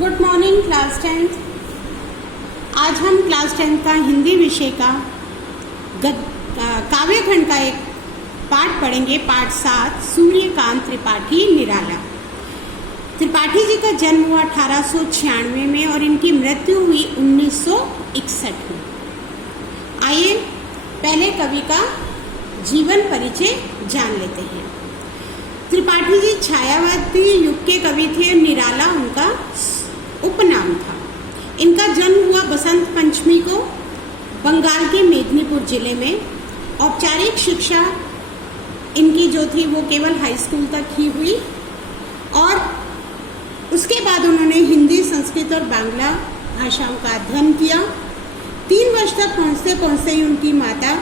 Good morning class 10th। आज हम class 10th का हिंदी विषय का काव्य खंड का एक पाठ पढ़ेंगे। पाठ 7 सूर्यकांत त्रिपाठी निराला। त्रिपाठी जी का जन्म हुआ 1896 में और इनकी मृत्यु हुई 1961 में। आइए पहले कवि का जीवन परिचय जान लेते हैं। त्रिपाठी जी छायावादी युग के कवि थे। निराला उनका उपनाम था। इनका जन्म हुआ बसंत पंचमी को बंगाल के मेदिनीपुर जिले में। औपचारिक शिक्षा इनकी जो थी वो केवल हाई स्कूल तक ही हुई और उसके बाद उन्होंने हिंदी, संस्कृत और बांग्ला भाषाओं का अध्ययन किया। 3 वर्ष तक पहुँचते पहुँचते ही उनकी माता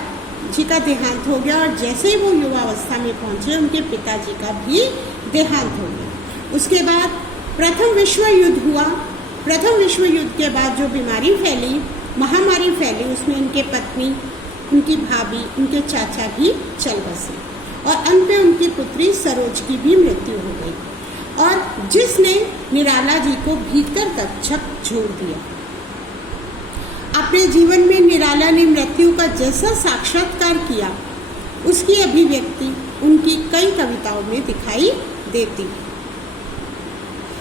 जी का देहांत हो गया और जैसे ही वो युवावस्था में पहुंचे उनके पिताजी का भी देहांत हो गया। उसके बाद प्रथम विश्व युद्ध हुआ। प्रथम विश्व युद्ध के बाद जो बीमारी फैली, महामारी फैली, उसमें उनके पत्नी, उनकी भाभी, उनके चाचा भी चल बसे और अंत में उनकी पुत्री सरोज की भी मृत्यु हो गई और जिसने निराला जी को भीतर तक झकझोर दिया। अपने जीवन में निराला ने मृत्यु का जैसा साक्षात्कार किया उसकी अभिव्यक्ति उनकी कई कविताओं में दिखाई देती है।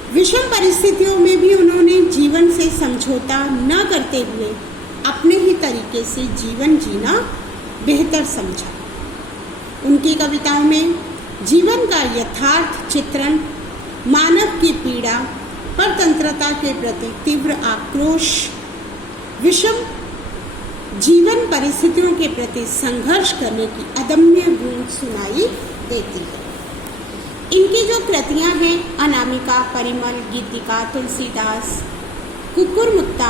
विषम परिस्थितियों में भी उन्होंने जीवन से समझौता न करते हुए अपने ही तरीके से जीवन जीना बेहतर समझा। उनकी कविताओं में जीवन का यथार्थ चित्रण, मानव की पीड़ा, परतंत्रता के प्रति तीव्र आक्रोश, विषम जीवन परिस्थितियों के प्रति संघर्ष करने की अदम्य गूंज सुनाई देती है। इनकी जो कृतियां हैं अनामिका, परिमल, गीतिका, तुलसीदास, कुकुरमुत्ता,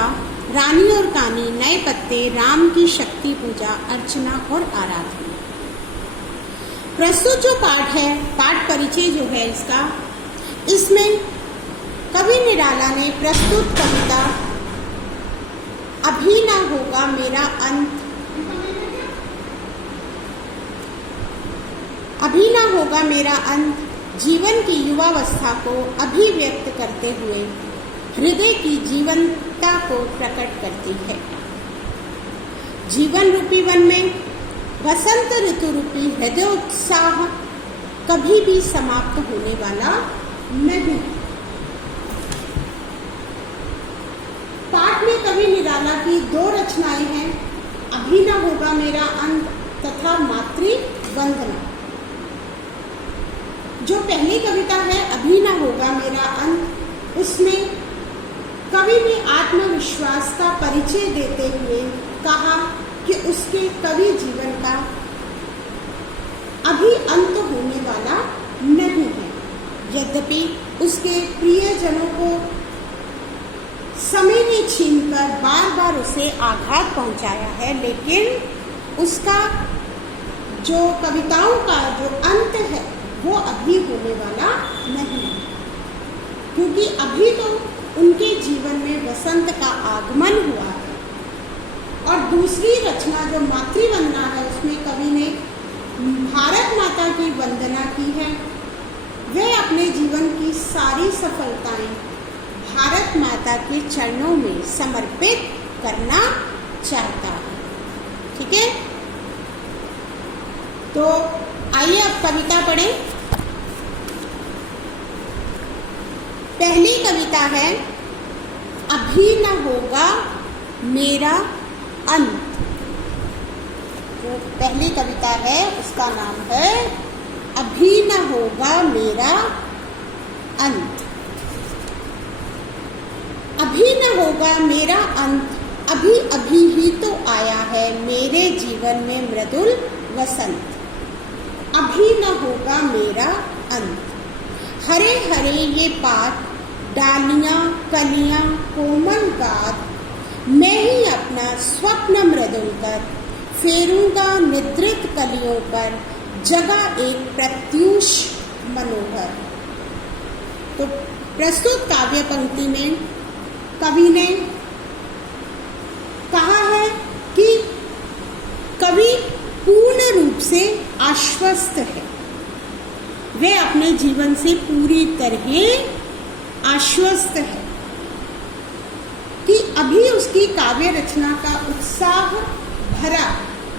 रानी और कानी, नए पत्ते, राम की शक्ति पूजा, अर्चना और आराधना। प्रस्तुत जो पाठ है, पाठ परिचय जो है इसका, इसमें कवि निराला ने प्रस्तुत कविता अभी ना होगा मेरा अंत, अभी ना होगा मेरा अंत जीवन की युवावस्था को अभिव्यक्त करते हुए हृदय की जीवंतता को प्रकट करती है। जीवन रूपी वन में बसंत ऋतु रूपी हृदय उत्साह कभी भी समाप्त होने वाला नहीं। पाठ में कवि निराला की 2 रचनाएं हैं, अभी न होगा मेरा अंत तथा मातृ वंदना। जो पहली कविता है अभी न होगा मेरा अंत, उसमें कवि ने आत्मविश्वास का परिचय देते हुए कहा कि उसके कवि जीवन का अभी अंत होने वाला नहीं है। यद्यपि उसके प्रियजनों को समय ने छीनकर बार बार उसे आघात पहुंचाया है, लेकिन उसका जो कविताओं का जो अंत है वो अभी होने वाला नहीं है, क्योंकि अभी तो उनके जीवन में वसंत का आगमन हुआ है। और दूसरी रचना जो मातृवंदना है उसमें कवि ने भारत माता की वंदना की है। वह अपने जीवन की सारी सफलताएं भारत माता के चरणों में समर्पित करना चाहता है। ठीक है, तो आइए अब कविता पढ़ें। पहली कविता है अभी न होगा मेरा अंत। जो पहली कविता है उसका नाम है अभी न होगा मेरा अंत। अभी न होगा मेरा अंत, अभी अभी ही तो आया है मेरे जीवन में मृदुल वसंत। अभी न होगा मेरा अंत, हरे हरे ये पात, डालियां, कलियां, कोमल गात, मैं ही अपना स्वप्न मृदुल कर फेरूंगा निद्रित कलियों पर जगा एक प्रत्यूष मनोहर। तो प्रस्तुत काव्य पंक्ति में कवि ने कहा है कि कवि पूर्ण रूप से आश्वस्त है। वे अपने जीवन से पूरी तरह आश्वस्त है। कि अभी उसकी काव्य रचना का उत्साह भरा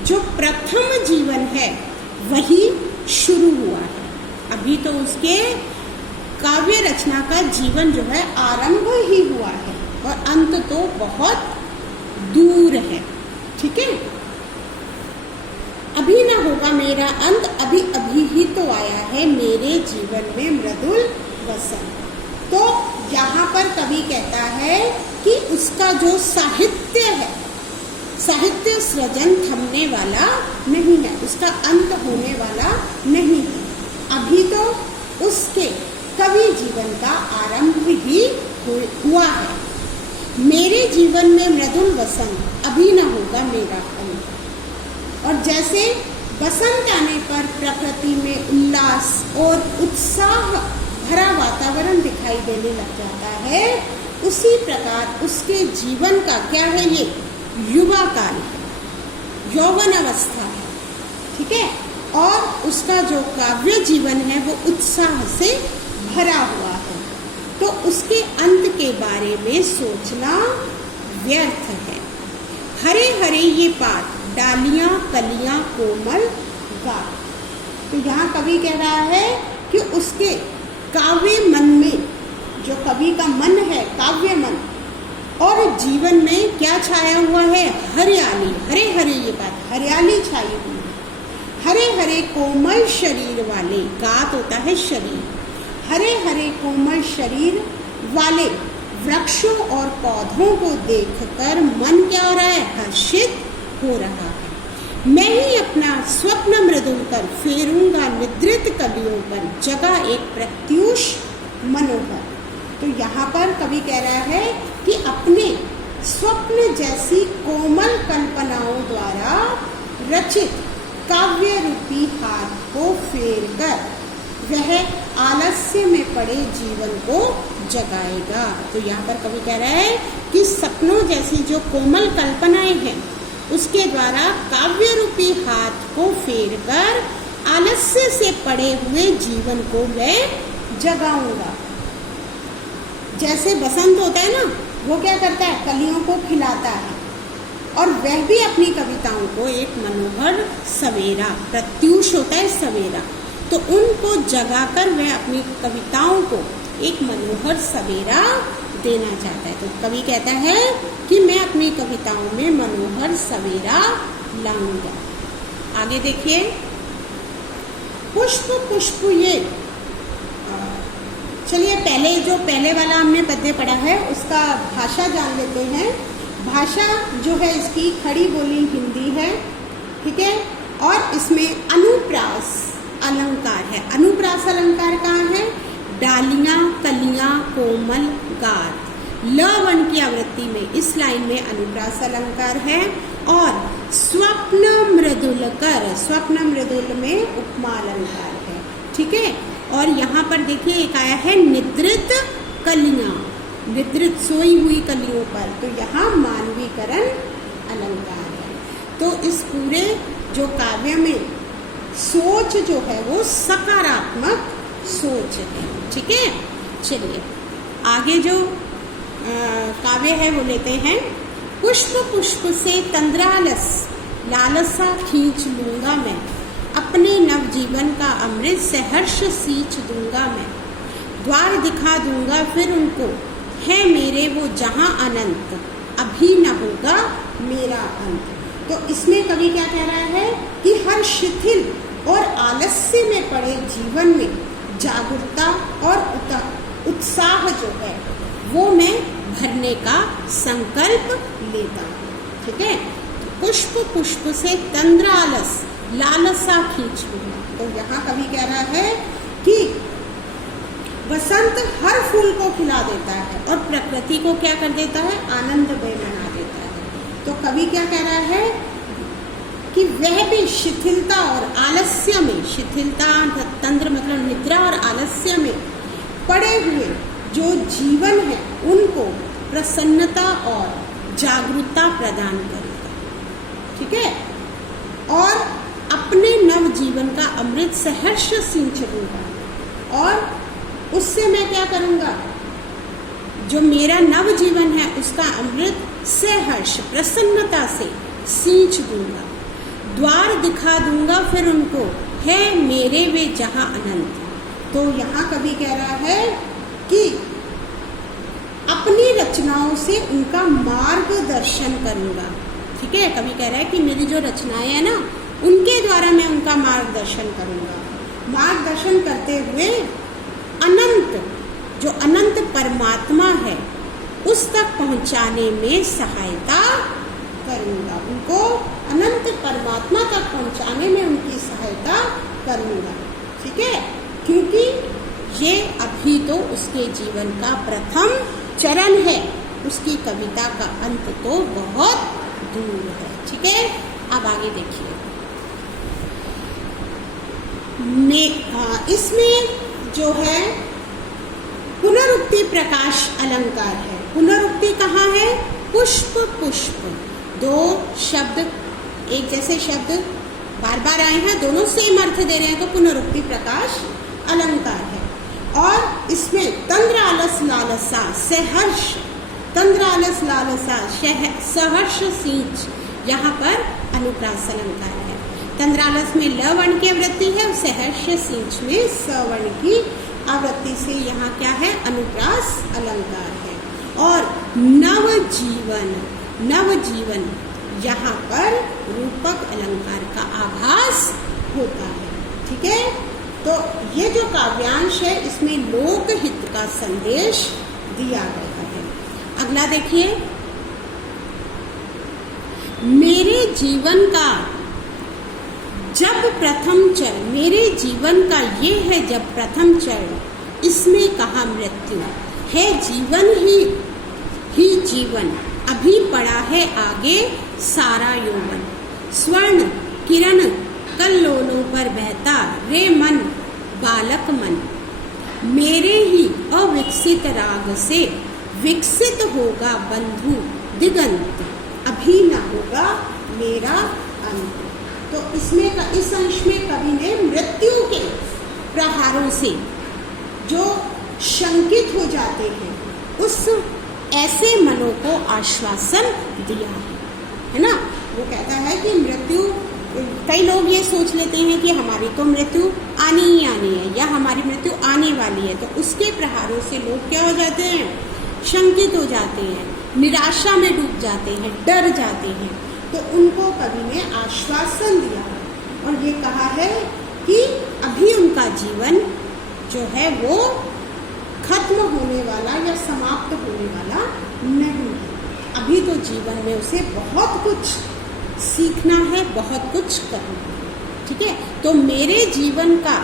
जो प्रथम जीवन है वही शुरू हुआ है। अभी तो उसके काव्य रचना का जीवन जो है आरंभ ही हुआ है और अंत तो बहुत दूर है। ठीक है, अभी ना होगा मेरा अंत, अभी अभी ही तो आया है मेरे जीवन में मृदुल वसंत। तो यहाँ पर कवि कहता है कि उसका जो साहित्य है, साहित्य सृजन थमने वाला नहीं है, उसका अंत होने वाला नहीं है। अभी तो उसके कवि जीवन का आरंभ ही हुआ है। मेरे जीवन में मृदुल वसंत, अभी न होगा मेरा अंत। और जैसे बसंत आने पर प्रकृति में उल्लास और उत्साह भरा वातावरण दिखाई देने लग जाता है, उसी प्रकार उसके जीवन का क्या है, ये युवा काल है, यौवन अवस्था है। ठीक है, और उसका जो काव्य जीवन है वो उत्साह से भरा हुआ है। तो उसके अंत के बारे में सोचना व्यर्थ है। हरे हरे ये पात, डालियां कलियां कोमल गात। तो यहाँ कवि कह रहा है कि उसके काव्य मन में, जो कवि का मन है, काव्य मन, और जीवन में क्या छाया हुआ है, हरियाली। हरे हरे ये बात, हरियाली छाई हुई है। हरे हरे कोमल शरीर वाले, गात होता है शरीर, हरे हरे कोमल शरीर वाले वृक्षों और पौधों को देखकर मन क्या हो रहा है, हर्षित हो रहा है। मैं ही अपना स्वप्न मृदुल कर फेरूंगा निद्रित कलियों पर, जगह एक प्रत्यूष मनोहर। तो यहाँ पर कवि कह रहा है कि अपने स्वप्न जैसी कोमल कल्पनाओं द्वारा रचित काव्य रूपी हाथ को फेरकर वह आलस्य में पड़े जीवन को जगाएगा। तो यहाँ पर कवि कह रहा है कि सपनों जैसी जो कोमल कल्पनाएं हैं, उसके द्वारा काव्य रूपी हाथ को फेरकर आलस्य से पड़े हुए जीवन को मैं जगाऊंगा। जैसे बसंत होता है ना, वो क्या करता है, कलियों को खिलाता है, और वह भी अपनी कविताओं को एक मनोहर सवेरा, प्रत्यूष होता है सवेरा, तो उनको जगाकर वह अपनी कविताओं को एक मनोहर सवेरा देना चाहता है। तो कवि कहता है कि मैं अपनी कविताओं में मनोहर सवेरा लाऊंगा। आगे देखिए, पुष्प पुष्प ये, चलिए पहले वाला हमने पद्य पढ़ा है, उसका भाषा जान लेते हैं। भाषा जो है इसकी खड़ी बोली हिंदी है। ठीक है, और इसमें अनुप्रास अलंकार है। अनुप्रास अलंकार कहाँ है, डालियां कलियां कोमल गात, ल वन की आवृत्ति में इस लाइन में अनुप्रास अलंकार है। और स्वप्न मृदुल कर, स्वप्न मृदुल में उपमा अलंकार है। ठीक है, और यहाँ पर देखिए एक आया है निद्रित कलियां, निद्रित सोई हुई कलियों पर, तो यहाँ मानवीकरण अलंकार है। तो इस पूरे जो काव्य में सोच जो है वो सकारात्मक सोच है। ठीक है, चलिए आगे जो काव्य है वो लेते हैं। पुष्प पुष्प से तंद्रालस लालसा खींच लूंगा मैं, अपने नवजीवन का अमृत सहर्ष सींच दूंगा मैं, द्वार दिखा दूंगा फिर उनको, है मेरे वो जहां अनंत, अभी न होगा मेरा अंत। तो इसमें कवि क्या कह रहा है कि हर शिथिल और आलस्य में पड़े जीवन में जागरूकता और उत्साह जो है वो मैं भरने का संकल्प लेता हूँ। ठीक है, पुष्प पुष्प से तंद्रालस लालसा खींच लूंगा। तो यहाँ कवि कह रहा है कि वसंत हर फूल को खिला देता है और प्रकृति को क्या कर देता है, आनंदमय बना देता है। तो कवि क्या कह रहा है कि वह भी शिथिलता और आलस्य में, शिथिलता तंद्र मतलब निद्रा और आलस्य में पड़े हुए जो जीवन है उनको प्रसन्नता और जागरूकता प्रदान करेगा। ठीक है, और अपने नव जीवन का अमृत सहर्ष सींच दूंगा, और उससे मैं क्या करूंगा, जो मेरा नव जीवन है उसका अमृत सहर्ष प्रसन्नता से सींच दूंगा, द्वार दिखा दूंगा फिर उनको, है मेरे वे जहां अनंत। तो यहाँ कवि कह रहा है कि अपनी रचनाओं से उनका मार्गदर्शन करूंगा। ठीक है, कवि कह रहा है कि मेरी जो रचनाएं हैं ना उनके द्वारा मैं उनका मार्गदर्शन करूंगा। मार्गदर्शन करते हुए अनंत, जो अनंत परमात्मा है उस तक पहुंचाने में सहायता करूंगा। उनको अनंत परमात्मा तक पहुंचाने में उनकी सहायता करूंगा। ठीक है, क्योंकि ये अभी तो उसके जीवन का प्रथम चरण है, उसकी कविता का अंत तो बहुत दूर है। ठीक है, अब आगे देखिए। इसमें जो है पुनरुक्ति प्रकाश अलंकार है। पुनरुक्ति कहाँ है? पुष्प पुष्प, दो शब्द एक जैसे शब्द बार बार आए हैं, दोनों सेम अर्थ दे रहे हैं, तो पुनरुक्ति प्रकाश अलंकार है। और इसमें तंद्र आलस लालसा सहर्ष, तंद्र आलस लालसा सहर्ष सींच, यहाँ पर अनुप्रास अलंकार है। तंद्रालस में ल वर्ण की आवृत्ति है और सहर्ष सींच में स वर्ण की आवृत्ति से यहाँ क्या है? अनुप्रास अलंकार है। और नवजीवन, नवजीवन यहाँ पर रूपक अलंकार का आभास होता है। ठीक है, तो ये जो काव्यांश है इसमें लोकहित का संदेश दिया गया है। अगला देखिए, मेरे जीवन का जब प्रथम चरण, मेरे जीवन का ये है जब प्रथम चरण, इसमें कहा मृत्यु है जीवन ही जीवन, अभी पड़ा है आगे सारा यौवन। स्वर्ण किरण कल्लोलों पर बहता रे मन बालक मन, मेरे ही अविकसित राग से विकसित होगा बंधु दिगंत, अभी न होगा मेरा अंत। तो इसमें इस अंश में कवि ने मृत्यु के प्रहारों से जो शंकित हो जाते हैं उस ऐसे मनों को आश्वासन दिया है ना। वो कहता है कि मृत्यु, कई लोग ये सोच लेते हैं कि हमारी तो मृत्यु आनी ही आनी है या हमारी मृत्यु आने वाली है, तो उसके प्रहारों से लोग क्या हो जाते हैं? शंकित हो जाते हैं, निराशा में डूब जाते हैं, डर जाते हैं। तो उनको कवि ने आश्वासन दिया और ये कहा है कि अभी उनका जीवन जो है वो खत्म होने वाला या समाप्त होने वाला नहीं है। अभी तो जीवन में उसे बहुत कुछ सीखना है, बहुत कुछ करना है। ठीक है, तो मेरे जीवन का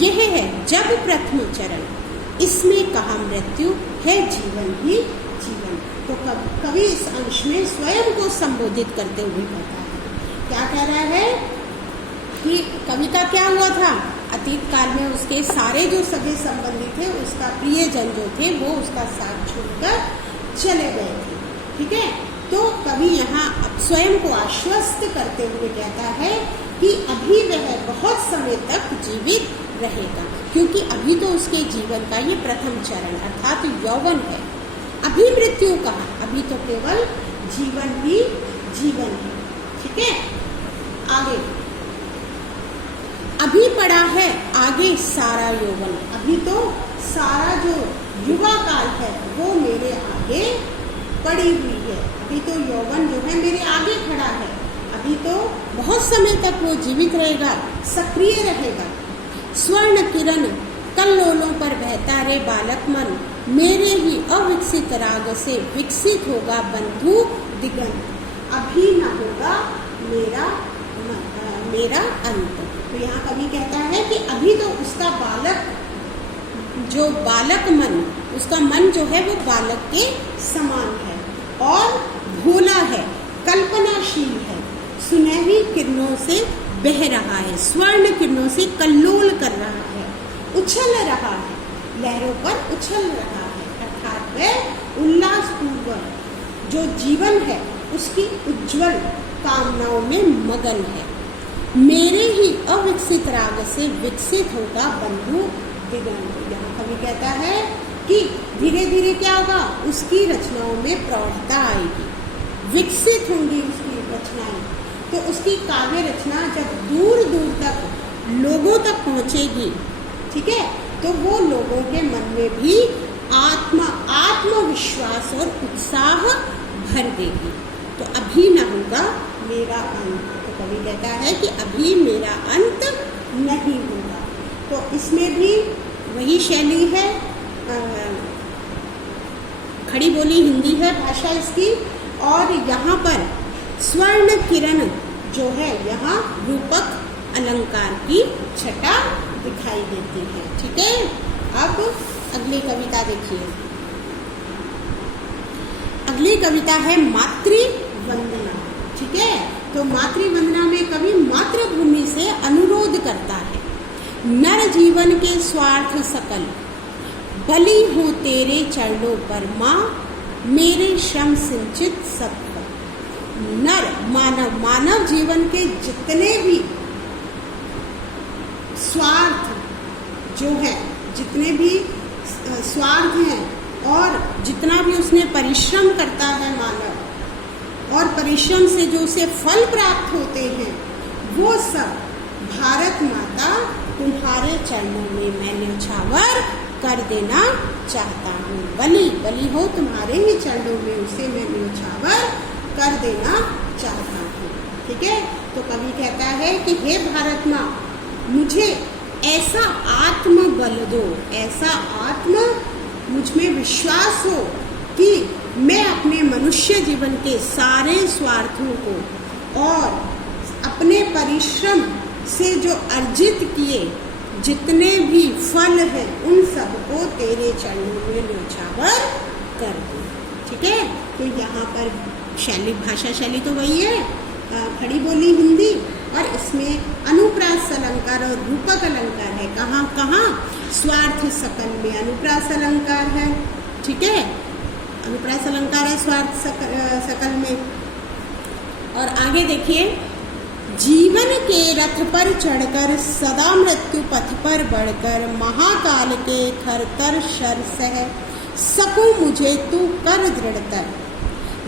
यह है जब प्रथम चरण, इसमें कहा मृत्यु है जीवन ही जीवन। तो कवि इस अंश में स्वयं को संबोधित करते हुए कहता है, क्या कह रहा है कि कविता क्या हुआ था? अतीत काल में उसके सारे जो सगे संबंधी थे, उसका प्रियजन जो थे वो उसका साथ छोड़कर चले गए थे। ठीक है, तो कवि यहाँ स्वयं को आश्वस्त करते हुए कहता है कि अभी वह बहुत समय तक जीवित रहेगा, क्योंकि अभी तो उसके जीवन का ये प्रथम चरण अर्थात यौवन है। अभी मृत्यु कहाँ? अभी तो केवल जीवन ही जीवन है। ठीक है, आगे अभी पड़ा है आगे सारा यौवन, अभी तो सारा जो युवा काल है वो मेरे आगे पड़ी हुई है। अभी तो यौवन जो है मेरे आगे खड़ा है, अभी तो बहुत समय तक वो जीवित रहेगा, सक्रिय रहेगा। स्वर्ण किरण कल्लोलों पर बहता रे बालक मन, मेरे ही अविकसित राग से विकसित होगा बंधु दिगंत, अभी न होगा मेरा अंत। तो यहाँ कवि कहता है कि अभी तो उसका बालक, जो बालक मन, उसका मन जो है वो बालक के समान है और भोला है, कल्पनाशील है, सुनहरी किरणों से बह रहा है, स्वर्ण किरणों से कल्लोल कर रहा है, उछल रहा है, लहरों पर उछल रहा है, अर्थात वह उल्लासपूर्वक जो जीवन है उसकी उज्जवल कामनाओं में मगन है। मेरे ही अविकसित राग से विकसित होगा बंधु दिगंत। यहाँ कवि कहता है कि धीरे धीरे क्या होगा, उसकी रचनाओं में प्रौढ़ता आएगी, विकसित होंगी उसकी रचनाएं। तो उसकी काव्य रचना जब दूर दूर तक लोगों तक पहुंचेगी, ठीक है, तो वो लोगों के मन में भी आत्मविश्वास और उत्साह भर देगी। तो अभी न होगा मेरा अंत, तो कवि कहता है कि अभी मेरा अंत नहीं होगा। तो इसमें भी वही शैली है, खड़ी बोली हिंदी है भाषा इसकी, और यहाँ पर स्वर्ण किरण जो है, यहाँ रूपक अलंकार की छटा दिखाई देती है। ठीक है, अब अगली कविता देखिए। अगली कविता है मातृवंदना। ठीक है, तो मातृवंदना में कवि मातृभूमि से अनुरोध करता है, नर जीवन के स्वार्थ सकल बलि हो तेरे चरणों पर माँ, मेरे श्रम सिंचित सब नर मानव जीवन के जितने भी स्वार्थ जो है, जितने भी स्वार्थ हैं, और जितना भी उसने परिश्रम करता है मानव, और परिश्रम से जो उसे फल प्राप्त होते हैं, वो सब भारत माता तुम्हारे चरणों में मैं न्यौछावर कर देना चाहता हूँ। बलि हो तुम्हारे ही चरणों में उसे मैं न्यौछावर कर देना चाहता हूँ। ठीक है, तो कवि कहता है कि हे भारत माँ, मुझे ऐसा आत्म बल दो, ऐसा आत्म मुझ में विश्वास हो कि मैं अपने मनुष्य जीवन के सारे स्वार्थों को और अपने परिश्रम से जो अर्जित किए जितने भी फल हैं, उन सबको तेरे चरणों में न्यौछावर कर दूं। ठीक है, तो यहाँ पर शैली, भाषा शैली तो वही है, खड़ी बोली हिंदी, और इसमें अनुप्रास अलंकार और रूपक अलंकार है। कहाँ कहाँ? स्वार्थ सकल में अनुप्रास अलंकार है। ठीक है, अनुप्रास अलंकार है स्वार्थ सकल में। और आगे देखिए, जीवन के रथ पर चढ़कर सदा मृत्यु पथ पर बढ़कर महाकाल के खरतर शर सह सकूं मुझे तू कर दृढ़तर,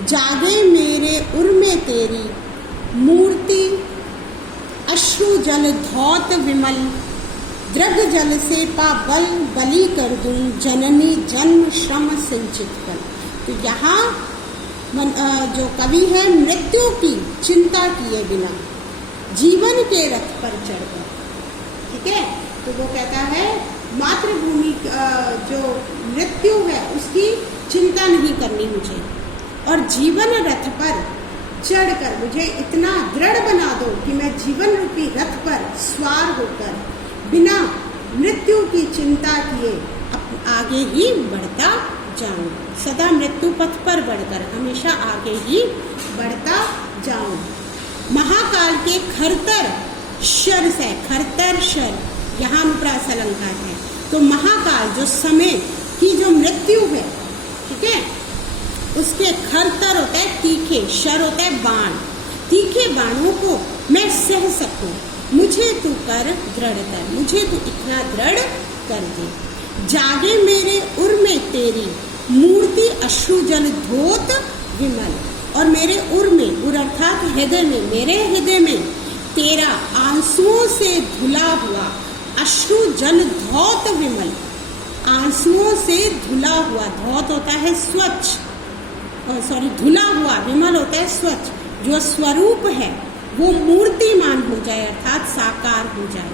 जागे मेरे उर में तेरी मूर्ति अश्रु जल धौत विमल, द्रग जल से पा बलि कर दूं जननी जन्म श्रम सिंचित कर। तो यहाँ जो कवि है, मृत्यु की चिंता किए बिना जीवन के रथ पर चढ़कर, ठीक है, तो वो कहता है मातृभूमि जो मृत्यु है उसकी चिंता नहीं करनी मुझे, और जीवन रथ पर चढ़कर मुझे इतना दृढ़ बना दो कि मैं जीवन रूपी रथ पर सवार होकर बिना मृत्यु की चिंता किए आगे ही बढ़ता जाऊं, सदा मृत्यु पथ पर बढ़कर हमेशा आगे ही बढ़ता जाऊं। महाकाल के खरतर शर से, खरतर शर यहाँ अनुप्रास अलंकार है। तो महाकाल जो समय की जो मृत्यु है, ठीक है, उसके खरतर होता है तीखे, शर होता है बाण, तीखे बाणों को मैं सह सकूं, मुझे तू कर दृढ़ कर, मुझे तू इतना दृढ़ कर दे। जागे मेरे उर में तेरी मूर्ति अश्रु जल धोत विमल, और मेरे उर में, उर अर्थात हृदय में, मेरे हृदय में तेरा आंसुओं से धुला हुआ अश्रु जल धौत विमल, आंसुओं से धुला हुआ, धौत होता है स्वच्छ, धुला हुआ, विमल होता है स्वच्छ, जो स्वरूप है वो मूर्तिमान हो जाए अर्थात साकार हो जाए।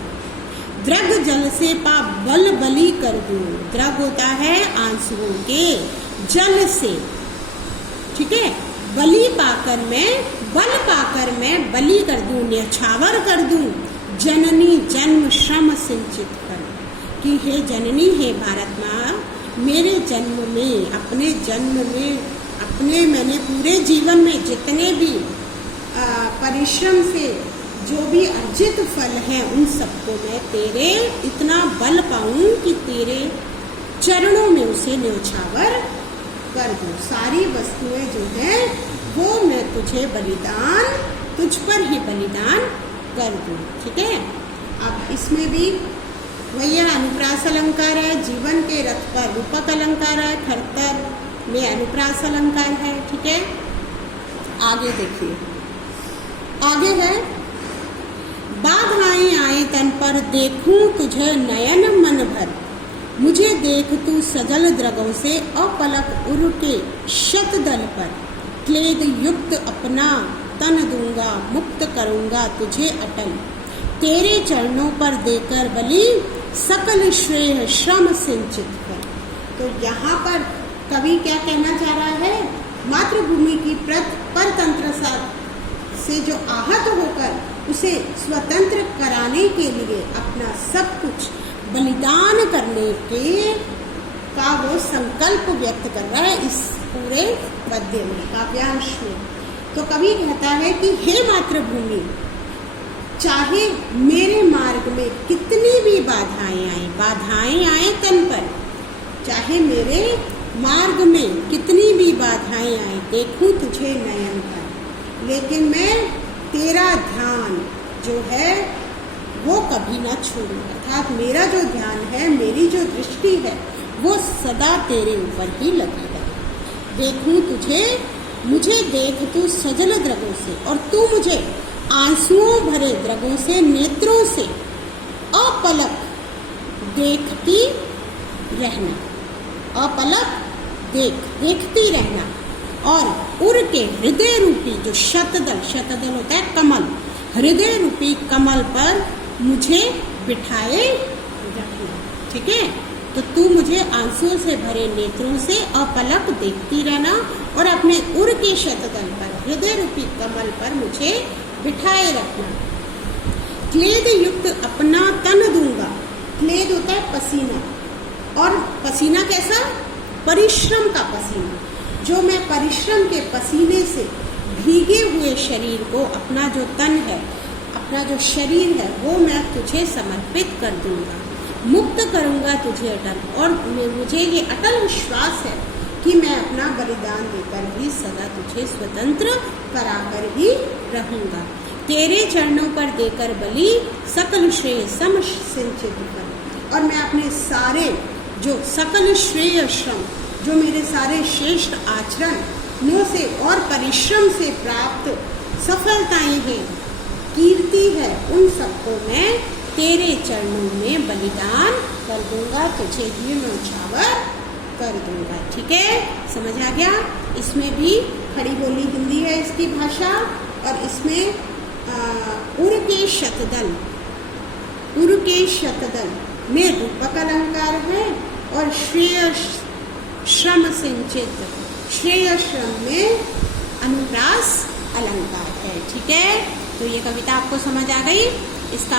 द्रग जल से पा बलि कर दूं, द्रग होता है आंसुओं के, जल से, ठीक है, बलि पाकर मैं, बल पाकर मैं बलि कर दूं, न्यौछावर कर दूं, जननी जन्म श्रम सिंचित कर, कि हे जननी, हे भारत माँ, मेरे जन्म में, अपने जन्म में, अपने मैंने पूरे जीवन में जितने भी परिश्रम से जो भी अर्जित फल है, उन सबको मैं तेरे इतना बल पाऊं कि तेरे चरणों में उसे न्यौछावर कर दूं। सारी वस्तुएं जो हैं वो मैं तुझे बलिदान, तुझ पर ही बलिदान कर दूं। ठीक है, अब इसमें भी वही यह अनुप्रास अलंकार है। जीवन के रथ पर रूपक अलंकार है। खरतर में अनुप्रास अलंकार है। ठीक है, आगे देखिए, आगे है बाधाएं आए तन पर देखूं तुझे नयन मन भर, मुझे देख तू सजल द्रगों से अपलक उर के शतदल पर, क्लेद युक्त अपना तन दूंगा मुक्त करूंगा तुझे अटल, तेरे चरणों पर देकर बलि सकल श्रेय श्रम सिंचित कर। तो यहाँ पर कवि क्या कहना चाह रहा है, मातृभूमि की परतंत्रता से जो आहत होकर उसे स्वतंत्र कराने के लिए अपना सब कुछ बलिदान करने के का वो संकल्प व्यक्त कर रहा है इस पूरे पद्य में, काव्यांश में। तो कवि कहता है कि हे मातृभूमि, चाहे मेरे मार्ग में कितनी भी बाधाएं आए तन पर, चाहे मेरे मार्ग में कितनी भी बाधाएं आए, देखूं तुझे नयन पर, लेकिन मैं तेरा ध्यान जो है वो कभी ना छोड़ूं। अर्थात मेरा जो ध्यान है, मेरी जो दृष्टि है, वो सदा तेरे ऊपर ही लगी है। देखूं तुझे, मुझे देख तू सजल द्रगों से, और तू मुझे आंसुओं भरे द्रगों से, नेत्रों से अपलक देखती रहना, अपलक देखती रहना, और उर के हृदय रूपी जो शतदल होता है कमल, हृदय रूपी कमल पर मुझे बिठाए रखना। ठीक है, तो तू मुझे आंसुओं से भरे नेत्रों से अपलक देखती रहना और अपने उर के शतदल पर, हृदय रूपी कमल पर मुझे बिठाए रखना। क्लेद युक्त अपना तन दूंगा। क्लेद होता है पसीना, और पसीना कैसा, परिश्रम का पसीना, जो मैं परिश्रम के पसीने से भीगे हुए शरीर को, अपना जो तन है, अपना जो शरीर है, वो मैं तुझे समर्पित कर दूंगा, मुक्त करूंगा तुझे अटल। और मुझे ये अटल विश्वास है कि मैं अपना बलिदान देकर भी सदा तुझे स्वतंत्र कराकर ही रहूंगा। तेरे चरणों पर देकर बलि सकल श्रेय सम सिंचित कर। और मैं अपने सारे जो सकल श्रेय श्रम, जो मेरे सारे श्रेष्ठ आचरणों से और परिश्रम से प्राप्त सफलताएं हैं, कीर्ति है, उन सबको मैं तेरे चरणों में बलिदान कर दूंगा, तुझे ही न्यौछावर कर दूंगा। ठीक है, समझ आ गया। इसमें भी खड़ी बोली हिंदी है इसकी भाषा, और इसमें उर के शतदल में रूपक अलंकार है, और श्रेय श्रम सिंचित, श्रेय श्रम में अनुप्रास अलंकार है। ठीक है, तो ये कविता आपको समझ आ गई। इसका